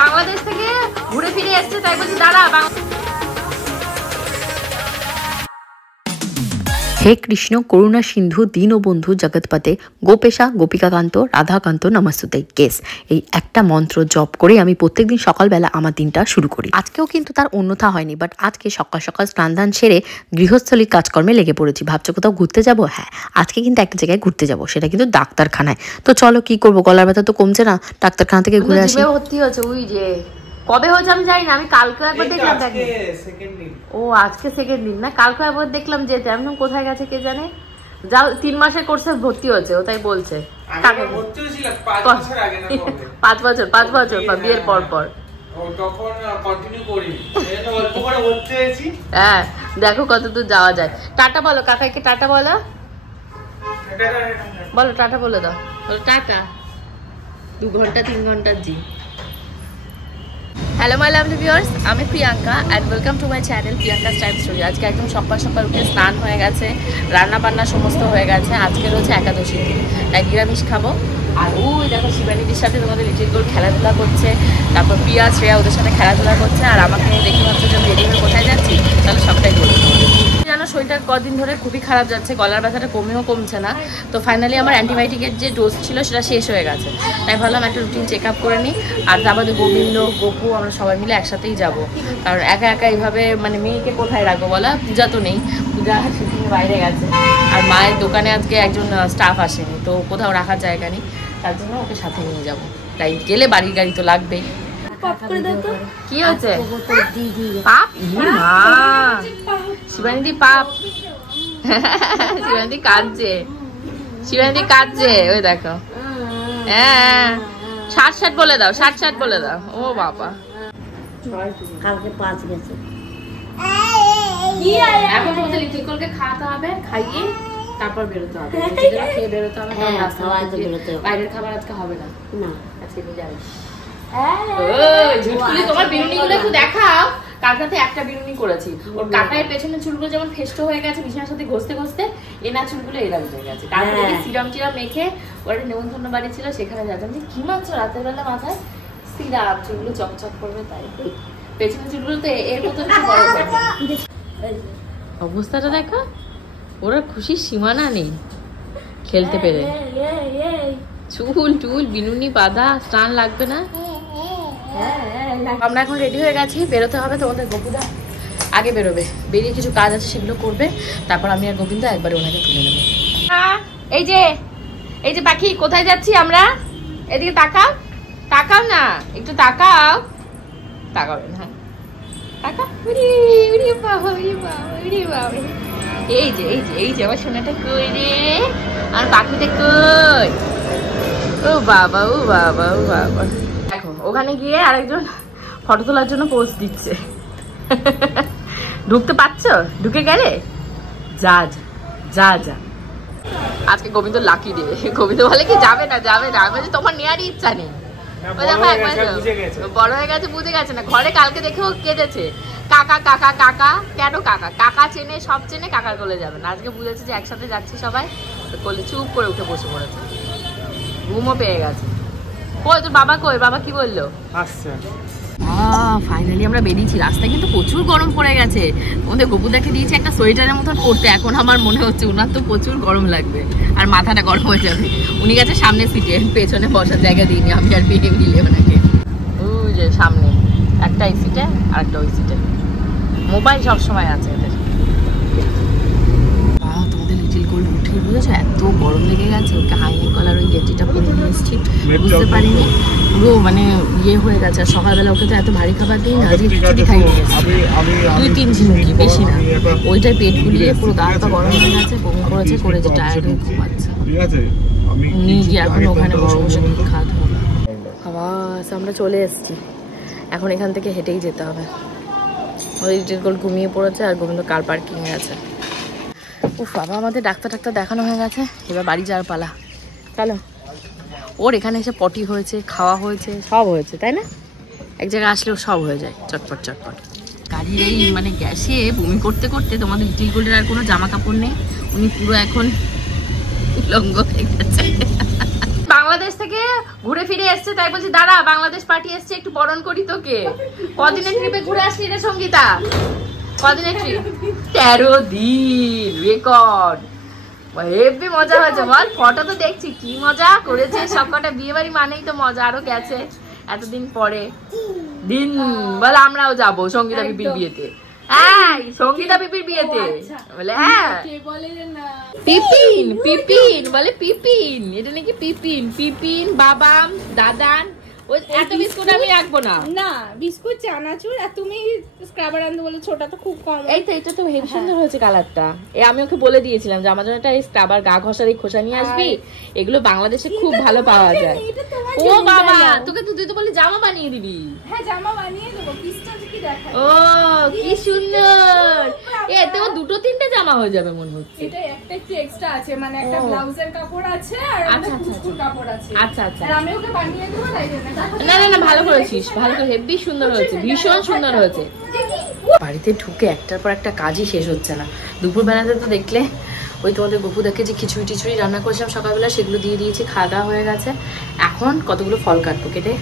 বাংলাদেশ থেকে ঘুরে ফিরে এসছে তাই বলছি দাঁড়া। হে কৃষ্ণ করুণা সিন্ধু দীনবন্ধু জগৎপতে গোপেশা গোপিকাকান্ত রাধাকান্ত নমস্তুতে। কেস এই একটা মন্ত্র জপ করে আমি প্রত্যেকদিন সকালবেলা আমার দিনটা শুরু করি। আজকেও কিন্তু তার অন্যথা হয়নি, বাট আজকে সকাল সকাল স্নান দান সেরে গৃহস্থলীর কাজকর্মে লেগে পড়েছি। ভাবছো কোথাও ঘুরতে যাব? হ্যাঁ, আজকে কিন্তু একটা জায়গায় ঘুরতে যাব, সেটা কিন্তু ডাক্তারখানায়। তো চলো কি করবো, গলার ব্যথা তো কমছে না, ডাক্তারখানা থেকে ঘুরে আসি। ভর্তি হচ্ছে ওই যে কবে হয়েছে আমি জানি না, আমি কালকে একবার দেখলাম। ও আজকে সেকেন্ড দিন না, কালকে একবার দেখলাম যে তেমন কোথায় গেছে কে জানে। যাও 3 মাসের কোর্সে ভর্তি হয়েছে, ও তাই বলছে। 5 বছর বিয়ের পর পর। হ্যাঁ দেখো কত দূর যাওয়া যায়। টাটা বলো কাকাইকে, টাটা বলো, বলো টাটা বলে দাও, বলো টাটা। 2 ঘন্টা 3 ঘন্টার জি। হ্যালো মাই লাভলি ভিউয়ার্স, আমি Priyanka and welcome to my channel Priyanka's time story. আজকে একদম সকাল সকাল উঠে স্নান হয়ে গেছে, রান্না বান্না সমস্ত হয়ে গেছে। আজকে রয়েছে একাদশী দিন, তাই নিরামিষ খাবো। আর ওই দেখো শিবানীদের সাথে তোমাদের লিটিল গোল্ড খেলাধুলা করছে, তারপর প্রিয়া শ্রেয়া ওদের সাথে খেলাধুলা করছে। আর আমাকে দেখে ভাবছে যে রেডি হয়ে কোথায় যাচ্ছি, তাহলে সবটাই বলবো। জানো শরীরটা কদিন ধরে খুবই খারাপ যাচ্ছে, গলার ব্যথাটা কমছে না। তো ফাইনালি আমার অ্যান্টিবায়োটিকের যে ডোজ ছিল সেটা শেষ হয়ে গেছে, তাই ভাবলাম একটা রুটিন চেক আপ করে নিই। আর আমাদের গোবিন্দ গপু আমরা সবাই মিলে একসাথেই যাব, কারণ একা একা এইভাবে মানে মেয়েকে কোথায় রাখবো বলা, পূজা তো নেই, পূজা শুটিংয়ে বাইরে গেছে। আর মায়ের দোকানে আজকে একজন স্টাফ আসেনি, তো কোথাও রাখার জায়গা নেই, তার জন্য ওকে সাথে নিয়ে যাব। তাই গেলে বাড়ির গাড়ি তো লাগবেই। কি হচ্ছে পাপ? শিবানীদি পাপ, শিবানীদি কাঁদছে, ওই দেখো। হ্যাঁ 60 বলে দাও, 60 বলে দাও। ও বাবা কালকে 5 গেছে। এখন তোমাদের লিটিল গোল্ডকে খাওয়াতে হবে, খাইয়ে তারপর বেরোতে হবে, খেয়ে বেরোতে হবে। বাইরের খাবার আজকে হবে না, আজকে নিরামিষ। তোমার বিনুনিগুলো একটু দেখাও। কাকাতে একটা বিনুনি করেছি, ওর কাকায়ের পেছনের চুলগুলো যেমন ফেস্টো হয়ে গেছে বিছানার সাথে ঘষতে ঘষতে, এনা চুলগুলো এরকম হয়ে গেছে। কালকে সিরাম মেখে ওর একটা নেমন্তন্ন বাড়ি ছিল, সেখানে যেতাম যে কি মাত্র রাতের বেলা মাথায় সিরাম, চুলগুলো চকচক করবে, তাই পেছনের চুলগুলো তো এর মতো বড় হবে। অবস্থাটা দেখা, ওরা খুশির সীমানা নেই খেলতে পেরে। চুল বিনুনি বাঁধা, স্নান লাগবে না। আমরা এখন রেডি হয়ে গেছি, বেরোতে হবে। তোমাদের গোপুদা আগে বেরোবে, বেরিয়ে কিছু কাজ আছে সেগুলো করবে, তারপর আমি আর গোবিন্দ একবারে ওনাকে তুলে নেবো। এই যে পাখি, কোথায় যাচ্ছি আমরা? এদিকে তাকাও না, একটু তাকাও না, এই যে আমার সোনাটা কই রে, আর পাখিটা কই? ও বাবা দেখো ওখানে গিয়ে আরেকজন ফটো তোলার জন্য পোজ দিচ্ছে। ঢুকতে পারছো? ঢুকে গেলে যা। আজকে গোবিন্দ লাকি ডে। গোবিন্দ বলে কি যাবে না, আমি তোমার নেওয়ারই ইচ্ছা নেই। বড় হয়ে গেছে, বুঝে গেছে না। ঘরে কালকে দেখে ও কেঁদেছে, কাকা কেন কাকা চেনে, সব চেনে, কাকার কোলে যাবে না। আজকে বুঝেছে যে একসাথে যাচ্ছি সবাই, কোলে চুপ করে উঠে বসে পড়েছে, ঘুমও পেয়ে গেছে। কই তোর বাবা কই? বাবা কি বললো? ফাইনালি আমরা বেরিয়েছি। রাস্তায় কিন্তু প্রচুর গরম পড়ে গেছে। আমাদের গোপুদাকে দিয়েছে একটা সোয়েটারের মতন পরতে। এখন আমার মনে হচ্ছে ওনার তো প্রচুর গরম লাগবে, আর মাথাটা গরম হয়ে যাবে। উনি গেছে সামনের সিটে, পেছনে বসার জায়গা দিইনি আমি আর পেয়ে নিলে ওনাকে। ওই যে সামনে একটা এই সিটে আর একটা ওই সিটে। মোবাইল সবসময় আছে এদের। তোমাদের লিটিল গোল্ড উঠে বুঝেছো, এত গরম লেগে গেছে, ওকে হাইনেক কলার ওই গেঞ্জিটা পরে নিয়ে এসেছি, বুঝতে পারিনি পুরো মানে ইয়ে হয়ে গেছে। আর সকালবেলা ওকে তো এত ভারী খাবার দিই না, আজকে খিচুড়ি খাই নিয়ে এসেছি 2-3 ঝিনুকি, বেশি না। ওইটাই পেট ফুলিয়ে পুরো গা হাত গরম হয়ে গেছে, বমি করেছে, টায়ার্ড হয়ে ঘুমাচ্ছে। নিয়ে গিয়ে এখন ওখানে বসে খাওয়াতে হবে। আবার আমরা চলে এসেছি, এখন এখান থেকে হেঁটেই যেতে হবে। ওই লিটিল গোল্ড ঘুমিয়ে পড়েছে আর গোবিন্দ কার পার্কিংয়ে আছে। উফ বাবা, আমাদের ডাক্তার দেখানো হয়ে গেছে, এবার বাড়ি যাওয়ার পালা। চলো। ওর এখানে এসে পটি হয়েছে, খাওয়া হয়েছে, সব হয়েছে, তাই না? এক জায়গায় আসলেও সব হয়ে যায় চটপট। গাড়ি বাড়ির এই মানে গ্যাসে বমি করতে করতে তোমাদের লিটিল গোল্ডের আর কোনো জামা কাপড় নেই, উনি পুরো এখন উলঙ্গ হয়ে গেছে। বাংলাদেশ থেকে ঘুরে ফিরে এসছে, তাই বলছি দাঁড়া বাংলাদেশ পার্টি এসছে, একটু বরণ করি তোকে। কদিনের ট্রিপে ঘুরে আসলি রে সঙ্গীতা? কদিনের ট্রিপ? 13 দিন রেকর্ড। হেব্বি মজা হয়েছে বল, ফটো তো দেখছি কি মজা করেছে সবকটা। বিয়ে বাড়ি মানেই তো মজা, আরো গেছে এতদিন পরে দিন। বল আমরাও যাবো সঙ্গীতা বিপির বিয়েতে। হ্যাঁ সঙ্গীতা বিপির বিয়েতে বলে হ্যাঁ পিপিন পিপিন বলে পিপিন, এটা নাকি পিপিন। পিপিন বাবাম দাদান। ওই এত বিস্কুট আমি রাখবো না। না বিস্কুট চানাচুর, আর তুমি স্ক্রাবার আনতে বলে ছোটা তো খুব কম। এই তো এটা তো হেবি সুন্দর হয়েছে কালারটা। এই আমি ওকে বলে দিয়েছিলাম যে আমার জন্য একটা স্ক্রাবার গা ঘষার এই খোসা নিয়ে আসবি, এগুলো বাংলাদেশে খুব ভালো পাওয়া যায়। ও বাবা তোকে তুই তো বলি জামা বানিয়ে দিবি। হ্যাঁ জামা বানিয়ে দেবো, পিসটা কি দেখা। ও কি সুন্দর, এতেও দুটো তিনটে জামা হয়ে যাবে মনে হচ্ছে। এটা একটা একটু এক্সট্রা আছে, মানে একটা ব্লাউজের কাপড় আছে আর একটা কুচকুর কাপড় আছে। আচ্ছা আচ্ছা, আর আমি ওকে বানিয়ে দেবো তাই জন্য। না না না ভালো করেছিস, ভালো করে হেভি সুন্দর হয়েছে, ভীষণ সুন্দর হয়েছে। বাড়িতে ঢুকে একটার পর একটা কাজই শেষ হচ্ছে না। দুপুরবেলাতে তো দেখলে ওই তোমাদের গপুদাকে যে খিচুড়ি টিচুড়ি রান্না করেছিলাম সকালবেলা, সেগুলো দিয়ে দিয়েছি, খাওয়া দাওয়া হয়ে গেছে। এখন কতগুলো ফল কাটবো, কেটে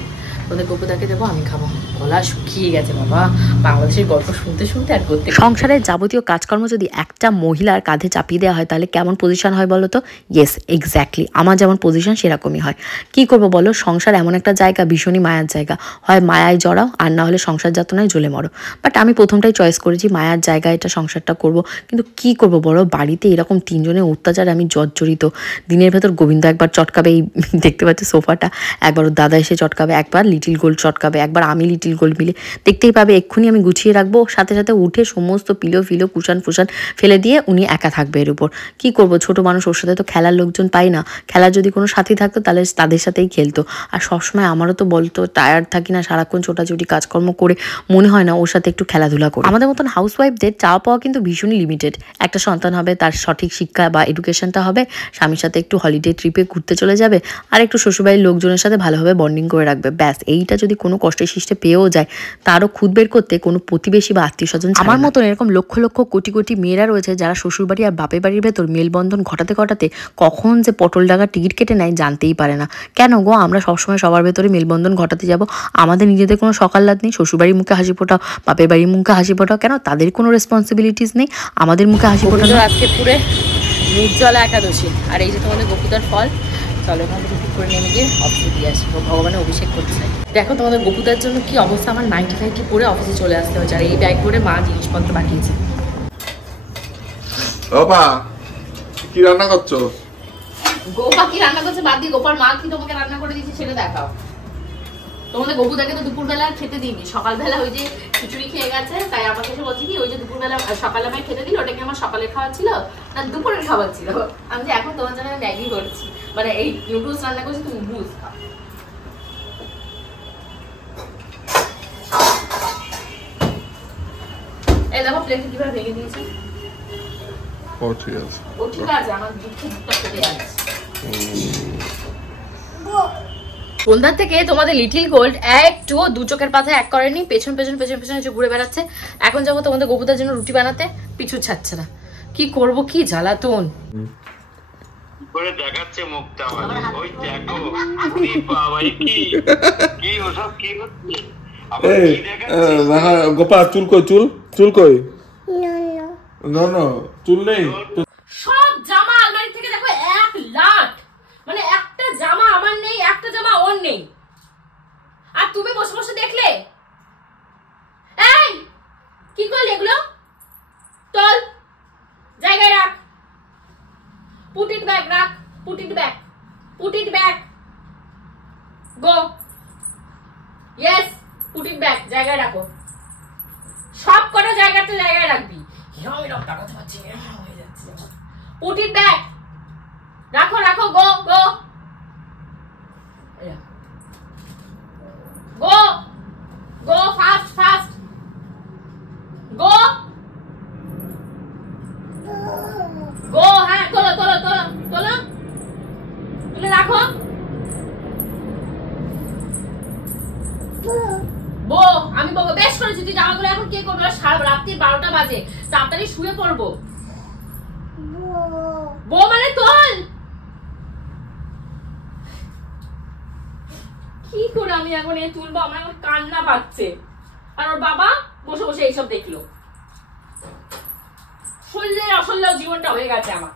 ওদের গপুদাকে দেবো, আমি খাবো। গলা শুকিয়ে গেছে বাবা, বাংলাদেশের গল্প শুনতে শুনতে আর করতে। সংসারের যাবতীয় কাজকর্ম যদি একটা মহিলার কাঁধে চাপিয়ে দেওয়া হয় তাহলে কেমন পজিশন হয় বলো তো? ইয়েস এক্স্যাক্টলি, আমার যেমন পজিশন সেরকমই হয়। কি করবো বলো, সংসার এমন একটা জায়গা, ভীষণই মায়ার জায়গা। হয় মায়ায় জড়াও আর না হলে সংসার যাতনায় জ্বলে মরো। বাট আমি প্রথমটাই চয়েস করেছি, মায়ার জায়গায় এটা সংসারটা করব। কিন্তু কি করবো বলো, বাড়িতে এরকম তিনজনের অত্যাচারে আমি জর্জরিত। দিনের ভেতর গোবিন্দ একবার চটকাবে, এই দেখতে পাচ্ছি সোফাটা, একবার ওর দাদা এসে চটকাবে, একবার লিটিল গোল্ড চটকাবে, একবার আমি লিটিল গোল্ড মিলে দেখতেই পাবে। এক্ষুনি আমি গুছিয়ে রাখবো, সাথে সাথে উঠে সমস্ত পিলো ফিলো কুশান ফুসান ফেলে দিয়ে উনি একা থাকবে এর উপর। কি করব, ছোট মানুষ, ওর সাথে তো খেলার লোকজন পাই না। খেলার যদি কোনো সাথী থাকতো তাহলে তাদের সাথেই খেলতো। আর সবসময় আমারও তো বলতো টায়ার্ড থাকি না, সারাক্ষণ ছোটাছুটি কাজকর্ম করে মনে হয় না ওর সাথে একটু খেলাধুলা করে। আমাদের মতন হাউসওয়াইফদের চাওয়া পাওয়া কিন্তু ভীষণই লিমিটেড। একটা সন্তান হবে, তার সঠিক শিক্ষা বা এডুকেশনটা হবে, স্বামীর সাথে একটু হলিডে ট্রিপে ঘুরতে চলে যাবে, আর একটু শ্বশুরবাড়ির লোকজনের সাথে ভালোভাবে বন্ডিং করে রাখবে, ব্যাস। এইটা যদি কোনো কষ্টে শিষ্টে পেয়েও যায়, তারও খুদ বের করতে কোনো প্রতিবেশী বা আত্মীয় স্বজন। আমার মতন এরকম লক্ষ লক্ষ কোটি কোটি মেয়েরা রয়েছে যারা শ্বশুরবাড়ি আর বাপের বাড়ির ভেতর মেলবন্ধন ঘটাতে ঘটাতে কখন যে পটল ডাঙার টিকিট কেটে নেয় জানতেই পারে না। কেন গো, আমরা সবসময় সবার ভেতরে মেলবন্ধন ঘটাতে যাব? আমাদের নিজেদের কোনো সকাল্লাদ নেই? শ্বশুরবাড়ির মুখে হাসি ফোটাও, বাপের বাড়ির মুখে হাসি ফোটাও, কেন তাদের কোনো রেসপন্সিবিলিটিস নেই? আমাদের মুখে হাসি ফোটানো। আজকে পুরো নির্জলা একাদশী, আর এই যে তোমাদের গপুদার ফল। চলো এখান থেকে ঠিক করে নেমে গিয়ে অফিসে দিয়ে আসি, ভগবানের অভিষেক করছে। দেখো তোমাদের গপুদার জন্য কি অবস্থা, আমার 95 কি পরে অফিসে চলে আসতে হয়েছে, আর এই ব্যাগ করে মা জিনিসপত্র পাঠিয়েছে। বাবা কি রান্না করছো? গোপা কি রান্না করছে বাদ দিয়ে গোপার মা কি তোমাকে রান্না করে দিয়েছে সেটা দেখাও। তোমাদের গপুদাকে তো দুপুরবেলা খেতে দিইনি, সকালবেলা ওই যে খিচুড়ি খেয়ে গেছে, তাই আমাকে এসে বলছে কি ওই যে দুপুরবেলা সকালে আমায় খেতে দিল, ওটাকে আমার সকালের খাবার ছিল না দুপুরের খাবার ছিল। আমি যে এখন তোমার জন্য ম্যাগি করছি, মানে এই নুডলস রান্না করছি, তুমি নুডলস খাও। এই দেখো প্লেটে কিভাবে ভেঙে দিয়েছে। ও ঠিক আছে, ও ঠিক আছে, আমার দুধটা ফেটে যাচ্ছে। সন্ধ্যা থেকে তোমাদের লিটিল গোল্ড একটুও দু চোখের পাতায় এক করেনি, পেছন পেছন পেছন পেছন ঘুরে বেড়াচ্ছে। এখন যাবো তোমাদের গপুদার জন্য রুটি বানাতে, পিছু ছাড়ছে না। কি করব, কি জ্বালাতন করে দেখাচ্ছে মুখটা আমাদের। ওই দেখো কি বাবা, কি কি ওসব কি হচ্ছে? এই গোপাল চুল কই, চুল চুল কই? না না চুল নেই। সব জামা আলমারি থেকে দেখো এক লাট, মানে একটা জামা আমার নেই, একটা জামা ওর নেই, আর তুমি বসে বসে দেখলে। এই কি করলে এগুলো? চল জায়গায় রাখ, পুট ইট ব্যাক, রাখ, put it back, put it back, go, yes, put it back, জায়গায় রাখো। সব কটা জায়গাতে জায়গায় রাখবি। পুট ইট ব্যাক, রাখো রাখো, গো গো গো গো, ফাস্ট ফাস্ট, গো গো। হ্যাঁ তোলো তোলো তোলো তোলো, তুলে রাখো। বো আমি বলবো, বেশ করেছি, তুই জামাগুলো এখন কে করবে? সারবো রাত্রি 12টা বাজে, তাড়াতাড়ি শুয়ে পড়বো। বউ মানে তোল। কি করে আমি এখন এ তুলবো? আমার এখন কান্না পাচ্ছে। আর ওর বাবা বসে বসে এইসব দেখলো। শরীরের অসল্য জীবনটা হয়ে গেছে আমার।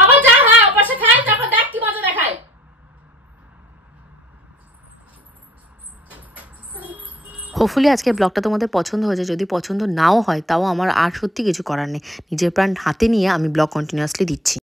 আবার যা, হ্যাঁ ওপাশে খায়, তারপর দেখ কি মজা দেখায়। হোপফুলি আজকের ব্লগটা তোমাদের পছন্দ হয়েছে। যদি পছন্দ নাও হয় তাও আমার আর সত্যি কিছু করার নেই, নিজের প্রাণ হাতে নিয়ে আমি ব্লগ কন্টিনিউয়াসলি দিচ্ছি।